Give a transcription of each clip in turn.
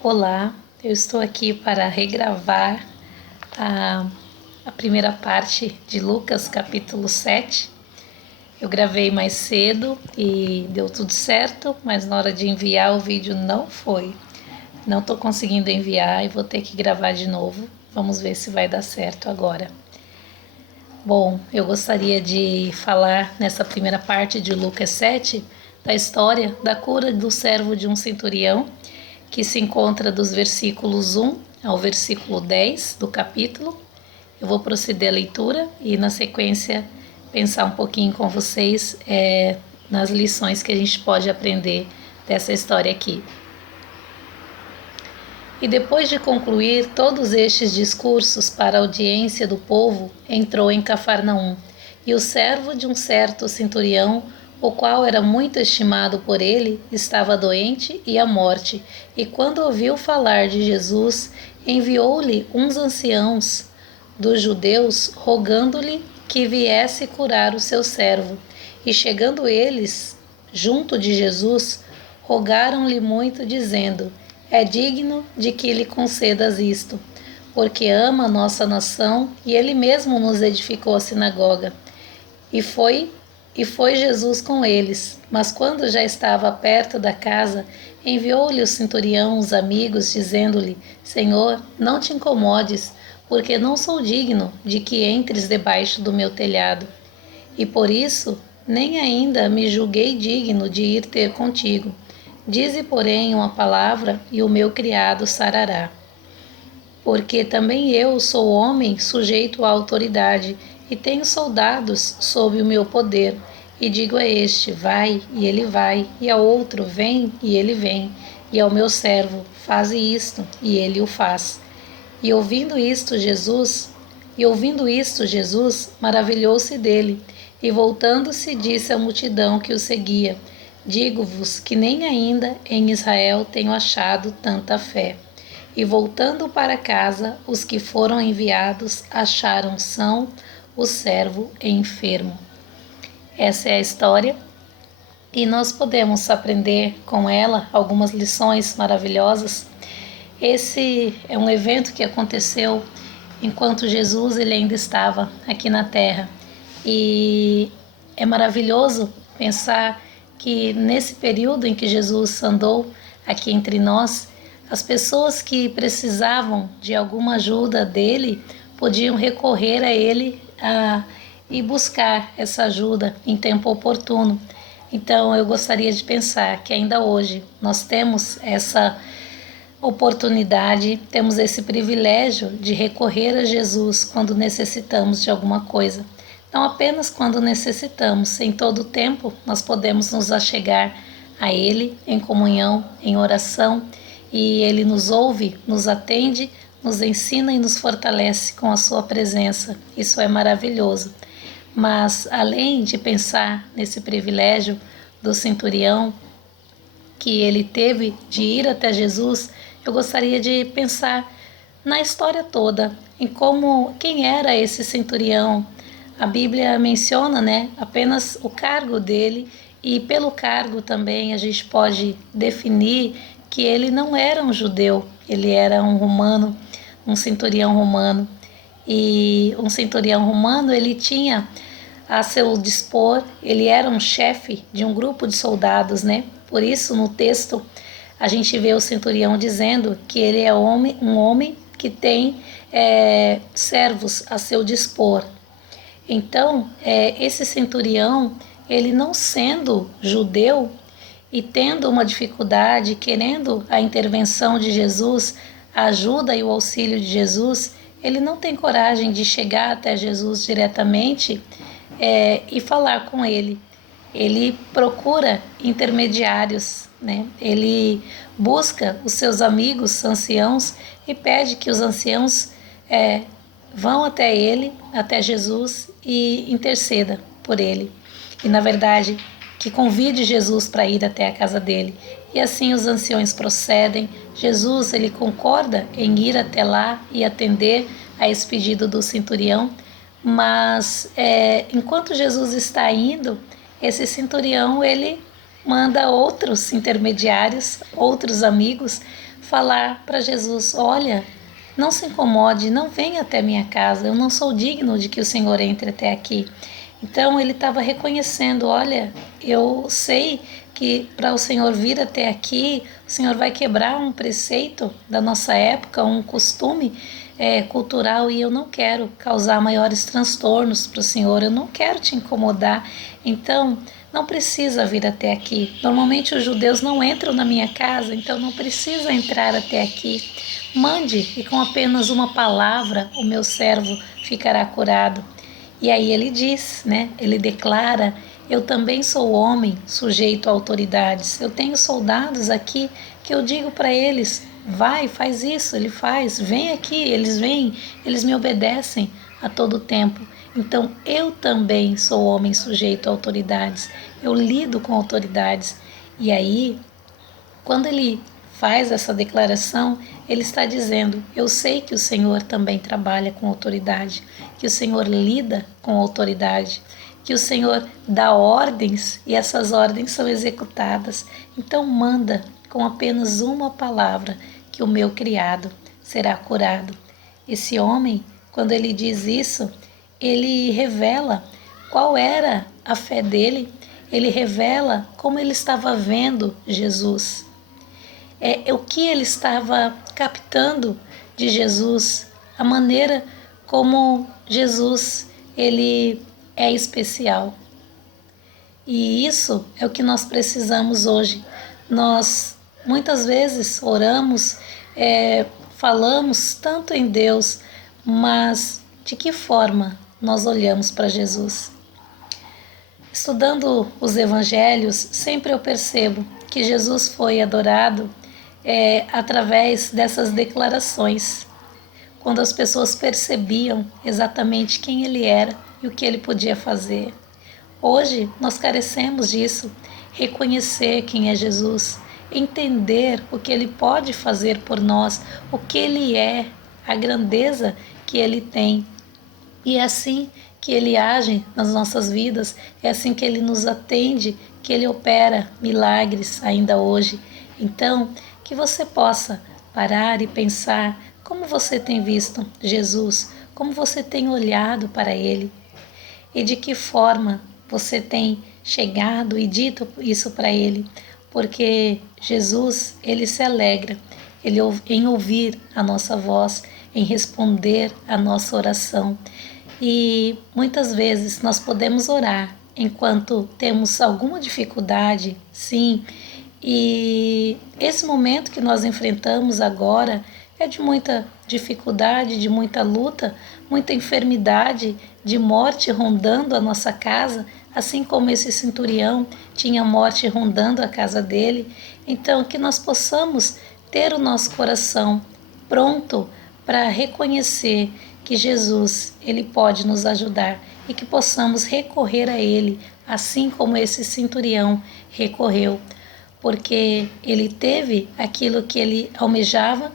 Olá, eu estou aqui para regravar a, a primeira parte de Lucas, capítulo 7. Eu gravei mais cedo e deu tudo certo, mas na hora de enviar o vídeo não foi. Não estou conseguindo enviar e vou ter que gravar de novo. Vamos ver se vai dar certo agora. Bom, eu gostaria de falar nessa primeira parte de Lucas 7 da história da cura do servo de um centurião, que se encontra dos versículos 1 ao versículo 10 do capítulo. Eu vou proceder à leitura e, na sequência, pensar um pouquinho com vocês nas lições que a gente pode aprender dessa história aqui. E depois de concluir todos estes discursos para a audiência do povo, entrou em Cafarnaum. E o servo de um certo centurião, o qual era muito estimado por ele, estava doente e à morte. E quando ouviu falar de Jesus, enviou-lhe uns anciãos dos judeus, rogando-lhe que viesse curar o seu servo. E chegando eles junto de Jesus, rogaram-lhe muito, dizendo: é digno de que lhe concedas isto, porque ama a nossa nação e ele mesmo nos edificou a sinagoga. E foi Jesus com eles. Mas quando já estava perto da casa, enviou-lhe o centurião os amigos, dizendo-lhe: Senhor, não te incomodes, porque não sou digno de que entres debaixo do meu telhado. E por isso, nem ainda me julguei digno de ir ter contigo. Dize, porém, uma palavra, e o meu criado sarará. Porque também eu sou homem sujeito à autoridade, e tenho soldados sob o meu poder. E digo a este: vai, e ele vai, e a outro: vem, e ele vem, e ao meu servo: faze isto, e ele o faz. E ouvindo isto, Jesus maravilhou-se dele, e voltando-se disse à multidão que o seguia: digo-vos que nem ainda em Israel tenho achado tanta fé. E voltando para casa, os que foram enviados acharam são o servo enfermo. Essa é a história e nós podemos aprender com ela algumas lições maravilhosas. Esse é um evento que aconteceu enquanto Jesus ele ainda estava aqui na Terra. E é maravilhoso pensar que nesse período em que Jesus andou aqui entre nós, as pessoas que precisavam de alguma ajuda dele podiam recorrer a ele e buscar essa ajuda em tempo oportuno. Então eu gostaria de pensar que ainda hoje nós temos essa oportunidade, temos esse privilégio de recorrer a Jesus quando necessitamos de alguma coisa. Não apenas quando necessitamos, em todo o tempo nós podemos nos achegar a Ele em comunhão, em oração, e Ele nos ouve, nos atende, nos ensina e nos fortalece com a sua presença. Isso é maravilhoso. Mas além de pensar nesse privilégio do centurião que ele teve de ir até Jesus, eu gostaria de pensar na história toda, em quem era esse centurião. A Bíblia menciona, apenas o cargo dele, e pelo cargo também a gente pode definir que ele não era um judeu, ele era um romano, um centurião romano. E um centurião romano, ele tinha a seu dispor, ele era um chefe de um grupo de soldados, Por isso, no texto, a gente vê o centurião dizendo que ele é um homem que tem servos a seu dispor. Então, esse centurião, ele não sendo judeu e tendo uma dificuldade, querendo a intervenção de Jesus, a ajuda e o auxílio de Jesus, ele não tem coragem de chegar até Jesus diretamente e falar com ele. Ele procura intermediários, Ele busca os seus amigos anciãos e pede que os anciãos vão até ele, até Jesus, e interceda por ele. E, na verdade, que convide Jesus para ir até a casa dele. E assim os anciões procedem. Jesus, ele concorda em ir até lá e atender a esse pedido do centurião, mas enquanto Jesus está indo, esse centurião, ele manda outros intermediários, outros amigos, falar para Jesus: olha, não se incomode, não venha até minha casa, eu não sou digno de que o Senhor entre até aqui. Então ele estava reconhecendo: olha, eu sei que para o Senhor vir até aqui, o Senhor vai quebrar um preceito da nossa época, um costume cultural, e eu não quero causar maiores transtornos para o Senhor, eu não quero te incomodar, então não precisa vir até aqui. Normalmente os judeus não entram na minha casa, então não precisa entrar até aqui. Mande, e com apenas uma palavra o meu servo ficará curado. E aí ele diz, né? Ele declara: eu também sou homem sujeito a autoridades. Eu tenho soldados aqui que eu digo para eles: vai, faz isso, ele faz, vem aqui, eles vêm, eles me obedecem a todo tempo. Então eu também sou homem sujeito a autoridades. Eu lido com autoridades. E aí, quando ele faz essa declaração, ele está dizendo: eu sei que o Senhor também trabalha com autoridade, que o Senhor lida com autoridade, que o Senhor dá ordens e essas ordens são executadas. Então manda com apenas uma palavra que o meu criado será curado. Esse homem, quando ele diz isso, ele revela qual era a fé dele, ele revela como ele estava vendo Jesus. O que ele estava captando de Jesus, a maneira como Jesus ele é especial. E isso é o que nós precisamos hoje. Nós muitas vezes oramos, falamos tanto em Deus, mas de que forma nós olhamos para Jesus? Estudando os evangelhos, sempre eu percebo que Jesus foi adorado através dessas declarações, quando as pessoas percebiam exatamente quem ele era e o que ele podia fazer. Hoje nós carecemos disso, reconhecer quem é Jesus, entender o que ele pode fazer por nós, o que ele é, a grandeza que ele tem. E é assim que ele age nas nossas vidas, é assim que ele nos atende, que ele opera milagres ainda hoje. Então, que você possa parar e pensar como você tem visto Jesus, como você tem olhado para ele e de que forma você tem chegado e dito isso para ele, porque Jesus, ele se alegra em ouvir a nossa voz, em responder a nossa oração. E muitas vezes nós podemos orar enquanto temos alguma dificuldade, sim, e esse momento que nós enfrentamos agora é de muita dificuldade, de muita luta, muita enfermidade, de morte rondando a nossa casa, assim como esse centurião tinha morte rondando a casa dele. Então, que nós possamos ter o nosso coração pronto para reconhecer que Jesus, ele pode nos ajudar e que possamos recorrer a ele, assim como esse centurião recorreu, porque ele teve aquilo que ele almejava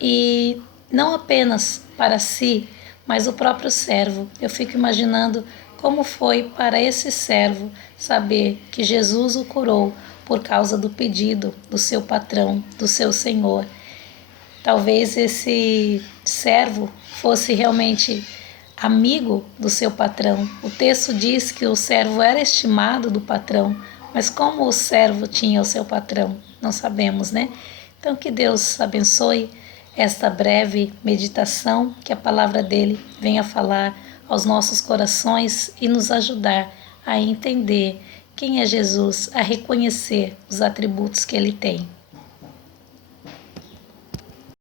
e não apenas para si, mas o próprio servo. Eu fico imaginando como foi para esse servo saber que Jesus o curou por causa do pedido do seu patrão, do seu senhor. Talvez esse servo fosse realmente amigo do seu patrão. O texto diz que o servo era estimado do patrão, mas como o servo tinha o seu patrão? Não sabemos, né? Então que Deus abençoe esta breve meditação, que a palavra dele venha falar aos nossos corações e nos ajudar a entender quem é Jesus, a reconhecer os atributos que ele tem.